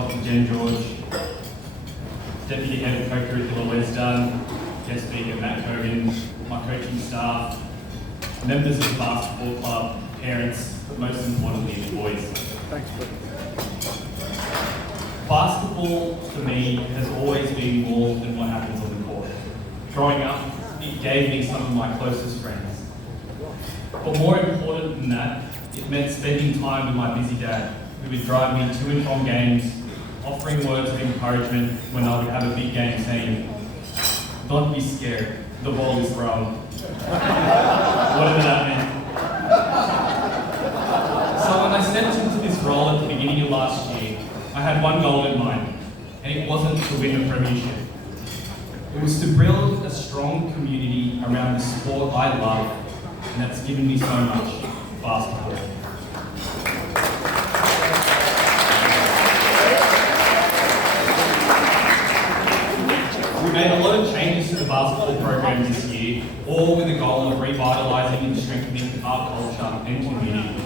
Dr. Jen George, Deputy Head of Co-Curricular Wes Dunn, guest speaker Matt Kogan, my coaching staff, members of the basketball club, parents, but most importantly the boys. Thanks, Brett. Basketball for me has always been more than what happens on the court. Growing up, it gave me some of my closest friends. But more important than that, it meant spending time with my busy dad, who would drive me to and from games, offering words of encouragement when I would have a big game, saying, "Don't be scared, the ball is brown." Whatever that meant. So when I stepped into this role at the beginning of last year, I had one goal in mind, and it wasn't to win a premiership. It was to build a strong community around the sport I love, and that's given me so much, basketball. We made a lot of changes to the basketball program this year, all with the goal of revitalising and strengthening our culture and community.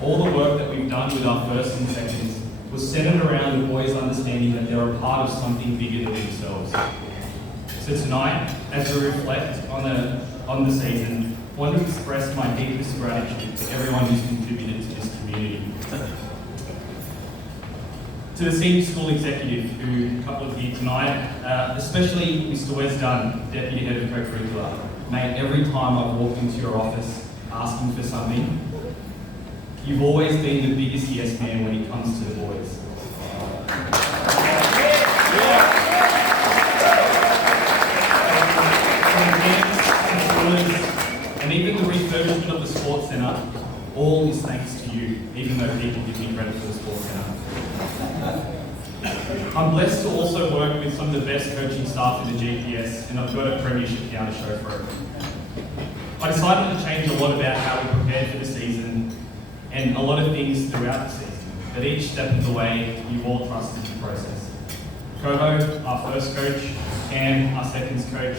All the work that we've done with our firsts and seconds was centred around the boys understanding that they're a part of something bigger than themselves. So tonight, as we reflect on the season, I want to express my deepest gratitude to everyone who's contributed to this community. To the senior school executive, who a couple of here tonight, especially Mr. Wes Dunn, Deputy Head of Co-Curricular, mate, every time I've walked into your office asking for something, you've always been the biggest yes man when it comes to the boys. And even the refurbishment of the Sports Centre, all is thanks to you, even though people give me credit for the Sports Centre. I'm blessed to also work with some of the best coaching staff in the GPS, and I've got a premiership now to show for it. I decided to change a lot about how we prepared for the season, and a lot of things throughout the season, but each step of the way, you all trusted the process. Koho, our first coach, Cam, our seconds coach,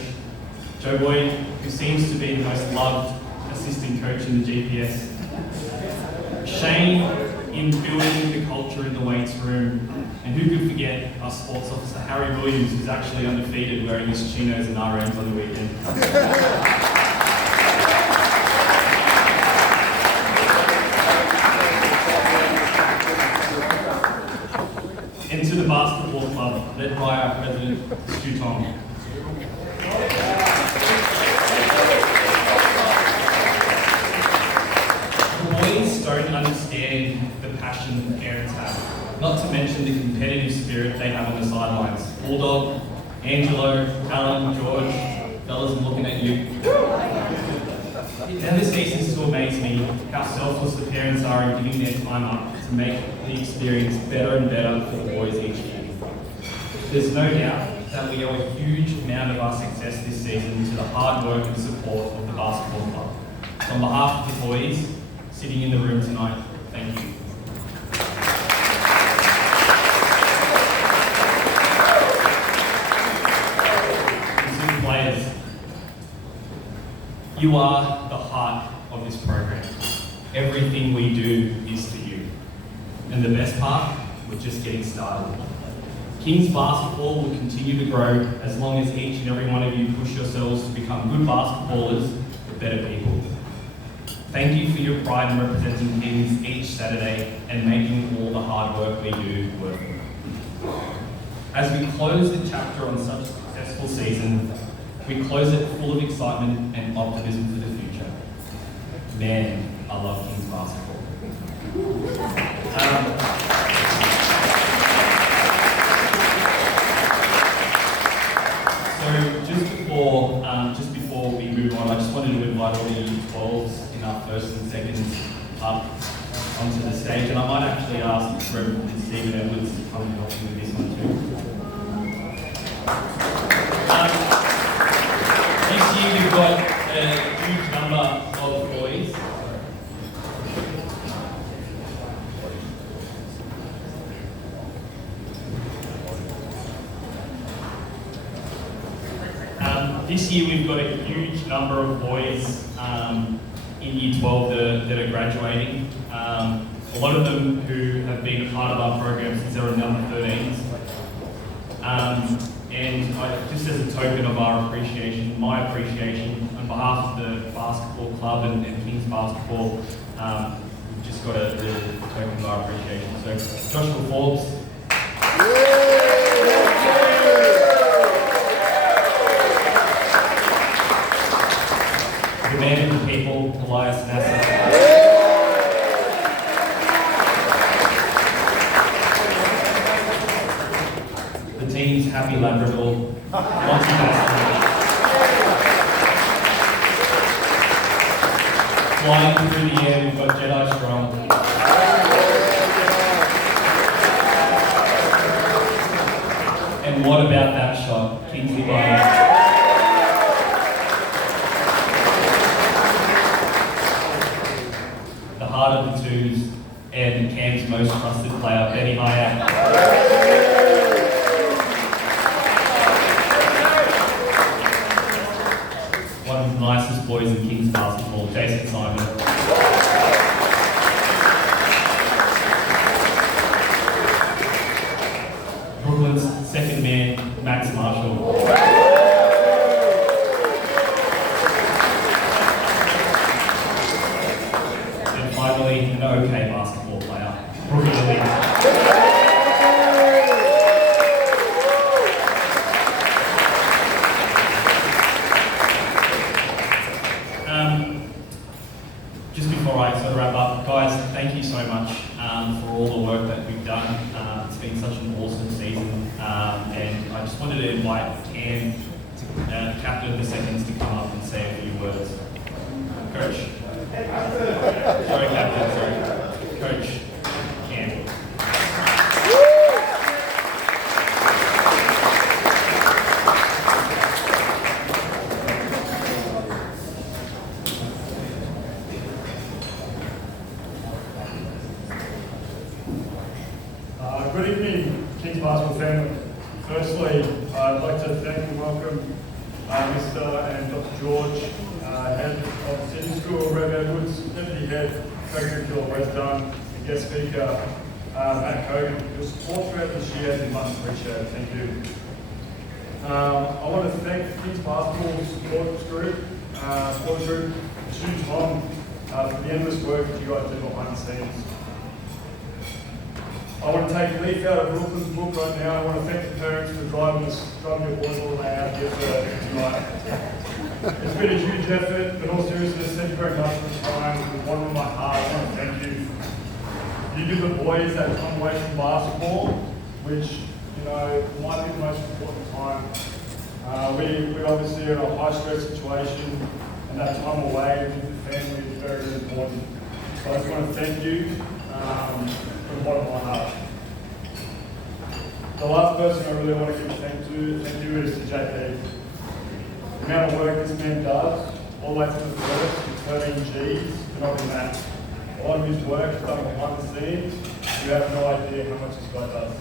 Joe Boyd, who seems to be the most loved assistant coach in the GPS, Shane, in building the culture in the weights room, and who could forget our sports officer, Harry Williams, who's actually undefeated wearing his chinos and RMs on the weekend. And to the basketball club, led by our president, Stu Tong. The boys don't understand the passion that parents have, not to mention the competitive spirit they have on the sidelines. Bulldog, Angelo, Alan, George, fellas, I'm looking at you. It never ceases to amaze me how selfless the parents are in giving their time up to make the experience better and better for the boys each year. There's no doubt that we owe a huge amount of our success this season to the hard work and support of the basketball club. So on behalf of the boys sitting in the room tonight, thank you. And to the players, you are the heart of this program. Everything we do is for you. And the best part, we're just getting started. Kings basketball will continue to grow as long as each and every one of you push yourselves to become good basketballers, but better people. Thank you for your pride in representing Kings each Saturday and making all the hard work we do worth it. As we close the chapter on such a successful season, we close it full of excitement and optimism for the future. Man, I love Kings basketball. So just before we move on, I just wanted to invite all the U12s in our first and seconds up onto the stage, and I might actually ask Reverend Stephen Edwards to come and help me with this one too. This year we've got a huge number of boys. This year we've got a huge number of boys in Year 12 that are graduating. A lot of them who have been a part of our program since they were number 13. And just as a token of our appreciation, my appreciation, on behalf of the basketball club and Kings Basketball, we've just got a token of our appreciation. So, Joshua Forbes. The man of the people, Elias Nasser. The team's Happy Labrador, Monty Bassett. Flying through the air, we've got Jedi Strong. And what about that shot? Kingsley Byers. The heart of the twos and Cam's most trusted player, Benny Hyatt. One of the nicest boys in Kings Basketball, Jason Simon. Brooklyn's second man, Max Marshall. And finally, an OK basketball player, Brooklyn Elite. Just before I sort of wrap up, guys, thank you so much for all the work that we've done. It's been such an awesome season, and I just wanted to invite Cam, captain of the seconds, to come up and say a few words. Coach? Sorry, captain, sorry. Coach, Cam. Good evening, Kings Basketball family. Firstly, I'd like to thank and welcome Mr. and Dr. George, head of the Sydney School, Rev Edwards, deputy head, co-curricular Wes Dunn, and guest speaker, Matt Cogan. Your support throughout this year has been much appreciated. Thank you. I want to thank the Kings Basketball support group, to Tom, for the endless work that you guys do behind the scenes. I want to take a leaf out of Brooklyn's book right now. I want to thank the parents for driving your boys all the way out here tonight. It's been a huge effort, but in all seriousness, thank you very much for the time. From the bottom of my heart, I want to thank you. You give the boys that time away from basketball, which, might be the most important time. We obviously are in a high stress situation, and that time away with the family is very, very important. So I just want to thank you. From the bottom of my heart. The last person I really want to give thank you is to JP. The amount of work this man does, all the way from the first to 13 Gs, but not in that. A lot of his work is done behind the scenes. You have no idea how much this guy does.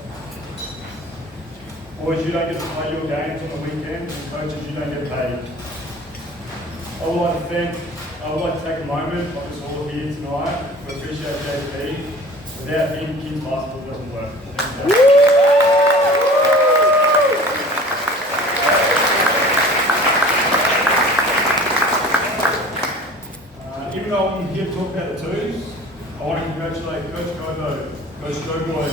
Boys, you don't get to play your games on the weekend, and coaches, you don't get paid. I would like to take a moment of us all here tonight to appreciate JP. Without him, Kings Basketball doesn't work. Even though I'm here to talk about the twos, I want to congratulate Coach Gobo, Coach Joeboy,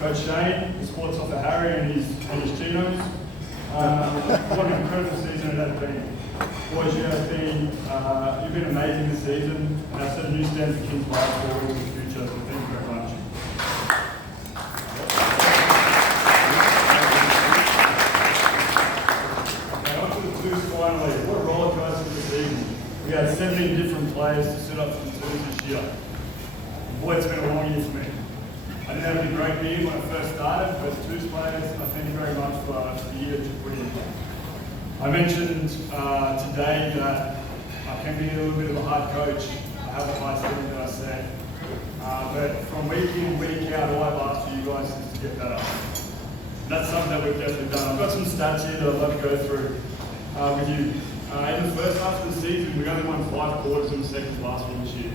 Coach Shane, the sports officer Harry and his chinos. What an incredible season it has been. Boys, you've been amazing this season, and I've set a new standard for Kings Basketball in the future, so thank you very much. Finally, what a roller coaster this season. We had 17 different players to sit up for the twos this year. Boy, it's been a long year for me. I didn't have any great year when I first started, but twos players, I thank you very much for the year that you put in. I mentioned today that I can be a little bit of a hard coach. I have a high ceiling that I set. But from week in, week out, all I've asked for you guys is to get better. That's something that we've definitely done. I've got some stats here that I'd love to go through with you. In the first half of the season, we only won 5 quarters in the second last one this year.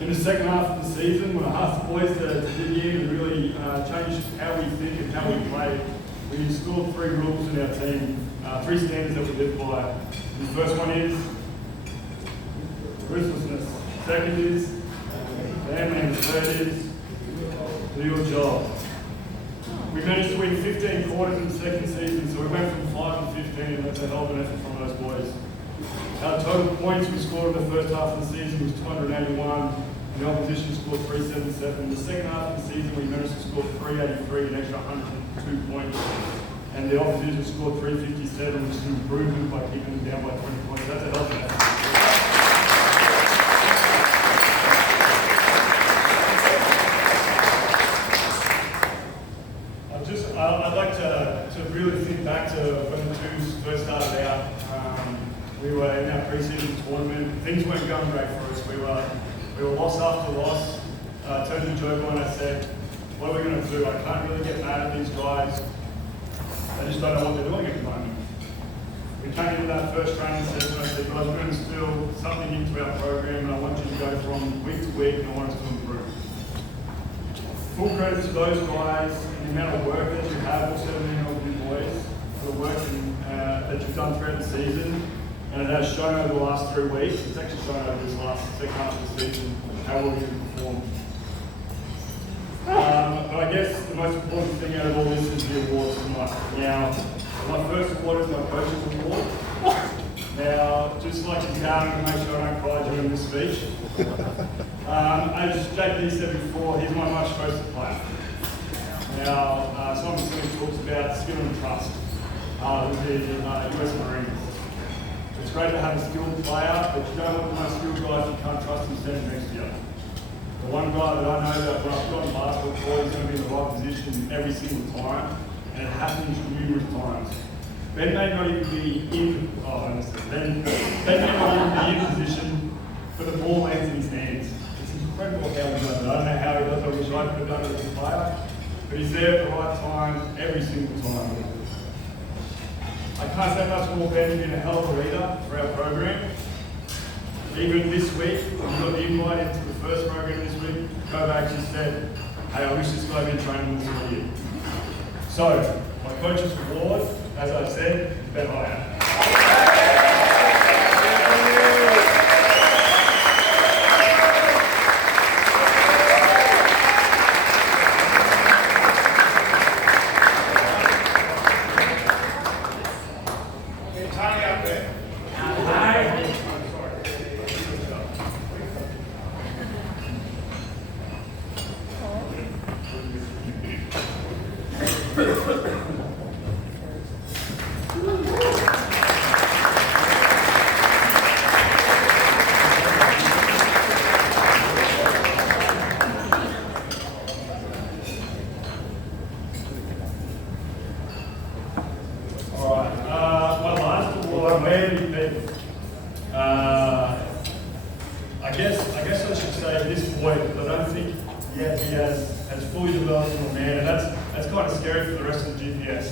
In the second half of the season, when I asked the boys to dig in and really change how we think and how we play, we installed 3 rules in our team, 3 standards that we live by. The first one is ruthlessness. Second is family, and the third is do your job. We managed to win 15 quarters in the second season, so we went from 5 to 15, and that's a hell of an effort from those boys. Our total points we scored in the first half of the season was 281, and the opposition scored 377. In the second half of the season, we managed to score 383, an extra 102 points, and the opposition scored 357, which is an improvement by keeping them down by 20 points. That's a hell of an effort. I'd like to really think back to when the twos first started out. We were in our pre-season tournament. Things weren't going great for us. We were loss after loss. Turned to Joe and I said, what are we going to do? I can't really get mad at these guys. I just don't know what they're doing at the moment. We came into that first training session. I said, guys, we're going to instill something into our program, and I want you to go from week to week, and I want us to improve. Full credit to those guys and the amount of work that you have, all 17 of you boys, for the work that you've done throughout the season. And it has shown over the last 3 weeks, it's actually shown over this last second half of the season, how well you can perform. But I guess the most important thing out of all this is the awards tonight. Now, my first award is my coach's award. Now, just like in town, to make sure I don't cry during this speech. As JP said before, he's my most trusted player. Now, Simon Simmons talks about skill and trust with the US Marines. It's great to have a skilled player, but you don't want the most skilled guys you can't trust him standing next to you. The one guy that I know that when I've got on basketball court, he's going to be in the right position every single time, and it happens numerous times. Ben may not even be in, Ben may not even be in position, but the ball lands in his hands. It's incredible how he does it. I don't know how he does it. I wish I could have done it as a player, but he's there at the right time every single time. I can't say much more. Ben being a hell of a leader for our program. Even this week, we got the invite into the first program this week. Coach actually said, hey, I wish this guy had been training this all year. So, my coach's award, as I said, is Ben Hyatt. I guess I should say this boy, but I don't think yet he has fully developed into a man, and that's kind of scary for the rest of the GPS.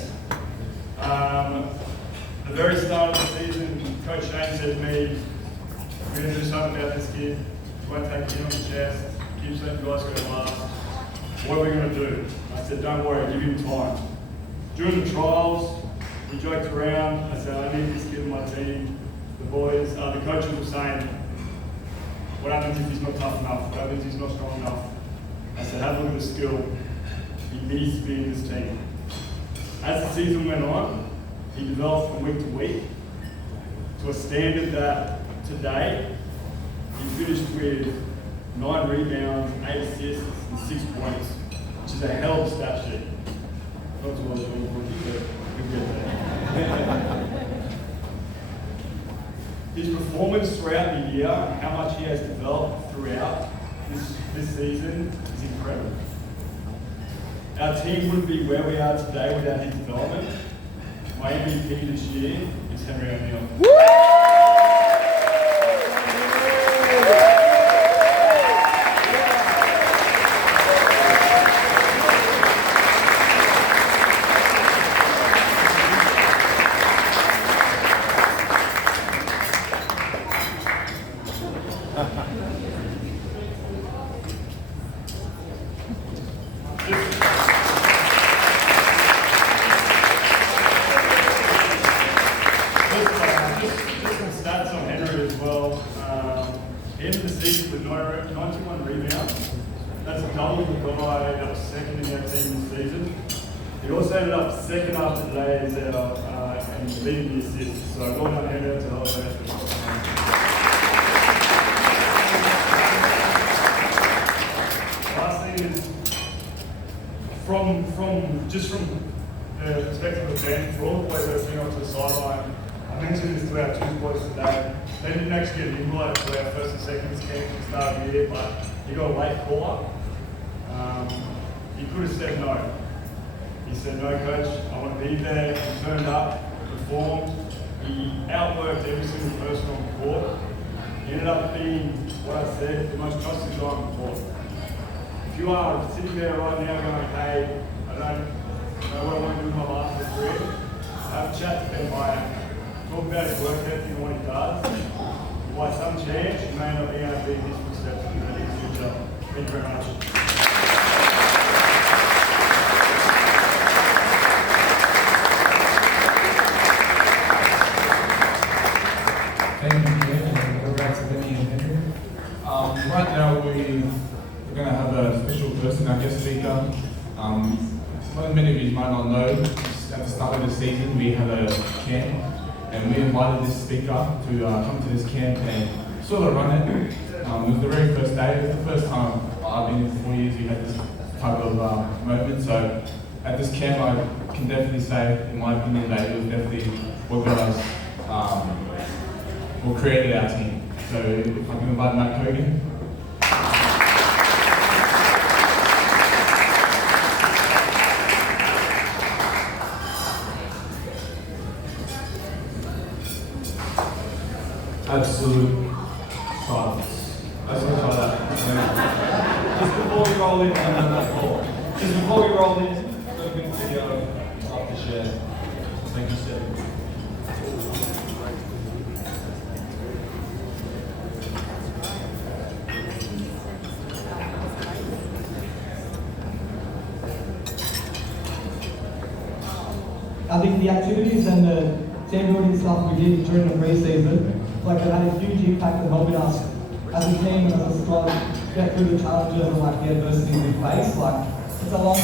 The very start of the season, Coach Shane said to me, we're going to do something about this kid. We won't take him on the chest. Keep letting guys go last. What are we going to do? I said, don't worry, give him time. During the trials, we joked around. I said, I need this kid on my team. The boys, the coaches were saying, what happens if he's not tough enough? What happens if he's not strong enough? I said, have a look at the skill. He needs to be in this team. As the season went on, he developed from week to week to a standard that today he finished with 9 rebounds, 8 assists, and 6 points, which is a hell of a stat sheet. Not too much of but we get there. His performance throughout the year and how much he has developed throughout this season is incredible. Our team wouldn't be where we are today without his development. My MVP this year is Henry O'Neill. guy ended up second in our team this season. He also ended up second after today as and leading the assists. So well done, Heather, to help us. Last thing is from the perspective of Ben, for all the boys that have been up to the sideline, I mentioned this to our two boys today. They didn't actually get an invite to our first and second camp at the start of the year, but he got a late call up. He could have said no. He said, no coach, I want to be there. He turned up, performed. He outworked every single person on the court. He ended up being, what I said, the most trusted guy on the court. If you are sitting there right now going, hey, I don't know what I want to do with my basketball career, have a chat to Ben Byack. Talk about his work ethic and what he does. By some chance, you may not be able to be in his footsteps in the future. Thank you very much. Thank you, Ken, and congrats to Benny and Henry. Right now, we're going to have a special person, our guest speaker. Many of you might not know, at the start of the season, we had a camp, and we invited this speaker to come to this camp and sort of run it. It was the very first day. It was the first time I've been in 4 years we had this type of moment. So at this camp, I can definitely say, in my opinion, that it was definitely what got us, what created our team. So if I can invite Matt Kogan. Absolute silence. Let's go try that. Just before we roll in, just before we roll in, got a good video I'd like to share. Thank you, sir. I think the activities and the team building stuff we did during the pre-season, like it had a huge impact on helping us as a team and as a squad get through the challenges and like the adversity we face. Like it's a long